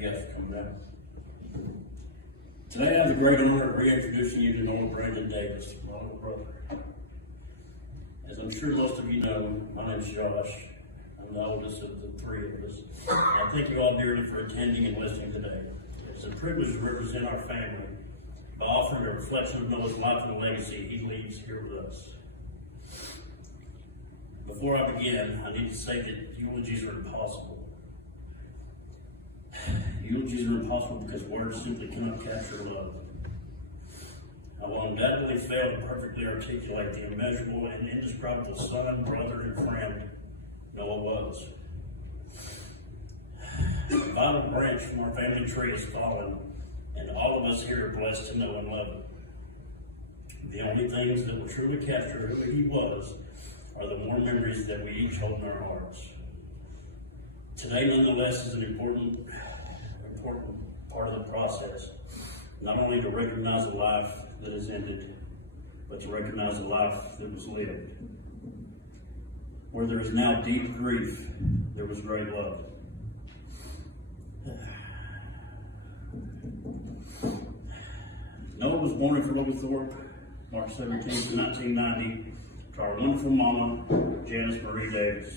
you guys for coming out. Today I have the great honor of reintroducing you to Noah Brandon Davis, my little brother. As I'm sure most of you know, my name's Josh. I'm the oldest of the three of us. I thank you all dearly for attending and listening today. It's a privilege to represent our family by offering a reflection of Noah's life and legacy he leaves here with us. Before I begin, I need to say that eulogies are impossible. Eulogies are impossible because words simply cannot capture love. I will undoubtedly fail to perfectly articulate the immeasurable and indescribable son, brother, and friend Noah was. A vital branch from our family tree has fallen, and all of us here are blessed to know and love him. The only things that will truly capture who he was are the more memories that we each hold in our hearts. Today, nonetheless, is an important part of the process, not only to recognize a life that has ended, but to recognize a life that was lived. Where there is now deep grief, there was great love. Noah was born in Philippi, March 17, 1990, to our wonderful mama, Janice Marie Davis.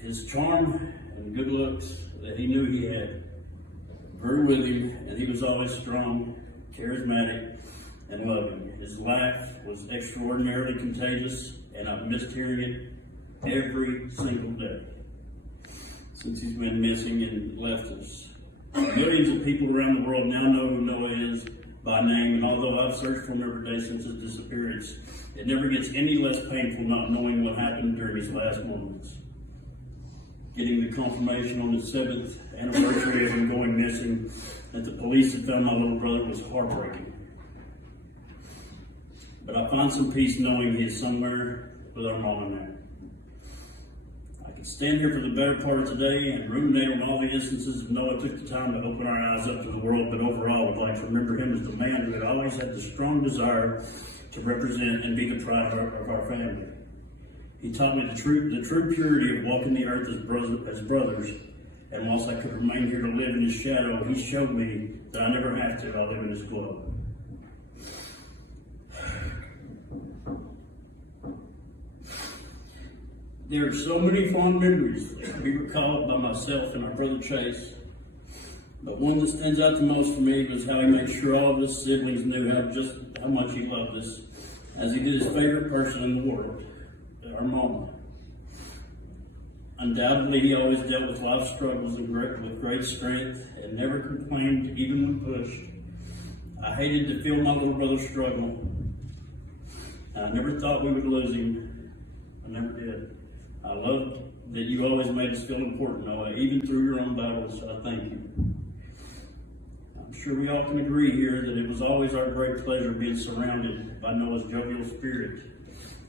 His charm and good looks that he knew he had grew with him, and he was always strong, charismatic, and loving. His laugh was extraordinarily contagious, and I've missed hearing it every single day since he's been missing and left us. Millions of people around the world now know who Noah is by name, and although I've searched for him every day since his disappearance, it never gets any less painful not knowing what happened during his last moments. Getting the confirmation on his 7th anniversary of him going missing that the police had found my little brother was heartbreaking. But I find some peace knowing he is somewhere with our mama now. I could stand here for the better part of today and ruminate on all the instances of Noah took the time to open our eyes up to the world, but overall would like to remember him as the man who had always had the strong desire to represent and be the pride of our family. He taught me the true purity of walking the earth as brothers, and whilst I could remain here to live in his shadow, he showed me that I never have to. I live in his glow. There are so many fond memories that can be recalled by myself and our brother Chase, but one that stands out the most for me was how he made sure all of his siblings knew how much he loved us, as he did his favorite person in the world, our mama. Undoubtedly, he always dealt with life's struggles with great strength and never complained even when pushed. I hated to feel my little brother struggle, and I never thought we would lose him. I never did. I loved that you always made us feel important, Noah, even through your own battles. I thank you. I'm sure we all can agree here that it was always our great pleasure being surrounded by Noah's jovial spirit,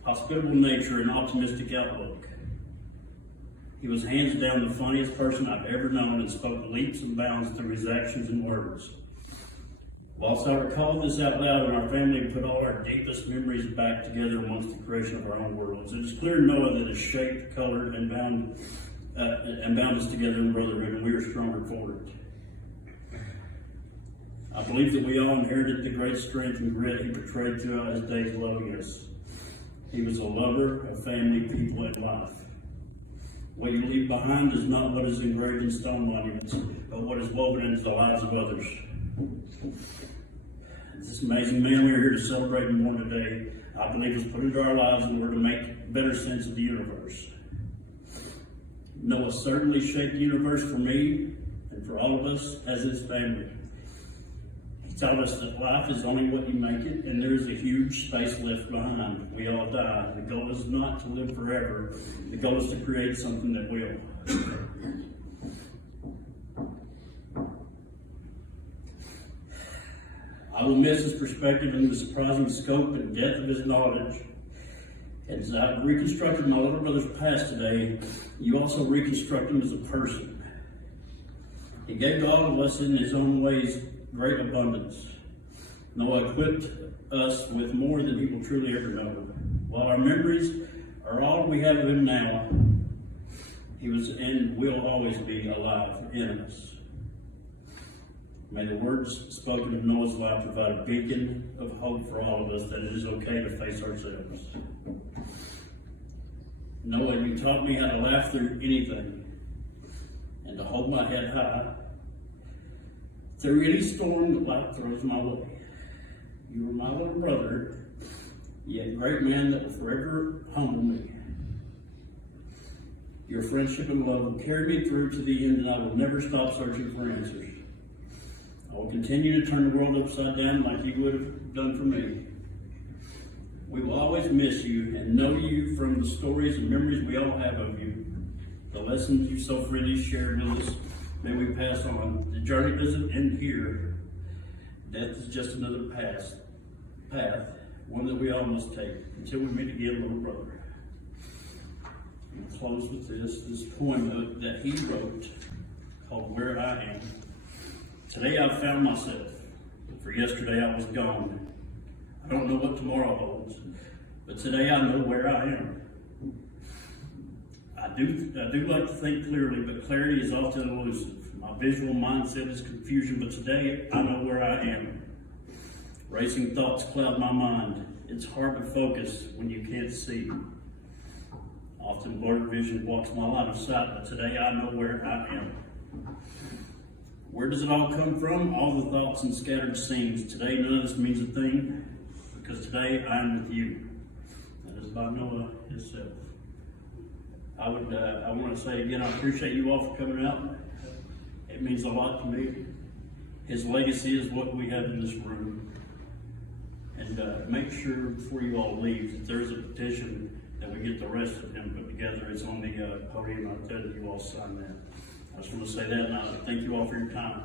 hospitable nature, and optimistic outlook. He was hands down the funniest person I've ever known and spoke leaps and bounds through his actions and words. Whilst I recall this out loud and our family put all our deepest memories back together amongst the creation of our own worlds, it is clear to Noah that it shaped, colored, and bound us together in brotherhood, and we are stronger for it. I believe that we all inherited the great strength and grit he portrayed throughout his days loving us. He was a lover of family, people, and life. What you leave behind is not what is engraved in stone monuments, but what is woven into the lives of others. This amazing man we are here to celebrate and mourn today, I believe, was put into our lives in order to make better sense of the universe. Noah certainly shaped the universe for me and for all of us as his family. He taught us that life is only what you make it, and there is a huge space left behind. We all die. The goal is not to live forever. The goal is to create something that will. I will miss his perspective and the surprising scope and depth of his knowledge. As I've reconstructed my little brother's past today, you also reconstruct him as a person. He gave to all of us in his own ways great abundance. Noah equipped us with more than he will truly ever know. While our memories are all we have of him now, he was and will always be alive in us. May the words spoken of Noah's life provide a beacon of hope for all of us that it is okay to face ourselves. Noah, you taught me how to laugh through anything and to hold my head high through any storm that life throws my way. You were my little brother, yet great man that will forever humble me. Your friendship and love will carry me through to the end, and I will never stop searching for answers. I will continue to turn the world upside down like you would have done for me. We will always miss you and know you from the stories and memories we all have of you. The lessons you so freely shared with us, may we pass on. The journey doesn't end here. Death is just another path, one that we all must take until we meet again, little brother. I'll close with this poem that he wrote called Where I Am. Today I found myself, for yesterday I was gone. I don't know what tomorrow holds, but today I know where I am. I do like to think clearly, but clarity is often elusive. My visual mindset is confusion, but today I know where I am. Racing thoughts cloud my mind. It's hard to focus when you can't see. Often blurred vision blocks my line of sight, but today I know where I am. Where does it all come from? All the thoughts and scattered scenes. Today none of this means a thing, because today I am with you. That is by Noah himself. I want to say again, I appreciate you all for coming out. It means a lot to me. His legacy is what we have in this room. And make sure before you all leave that there's a petition that we get the rest of him put together. It's on the podium out there that you all sign that. I just want to say that, and I thank you all for your time.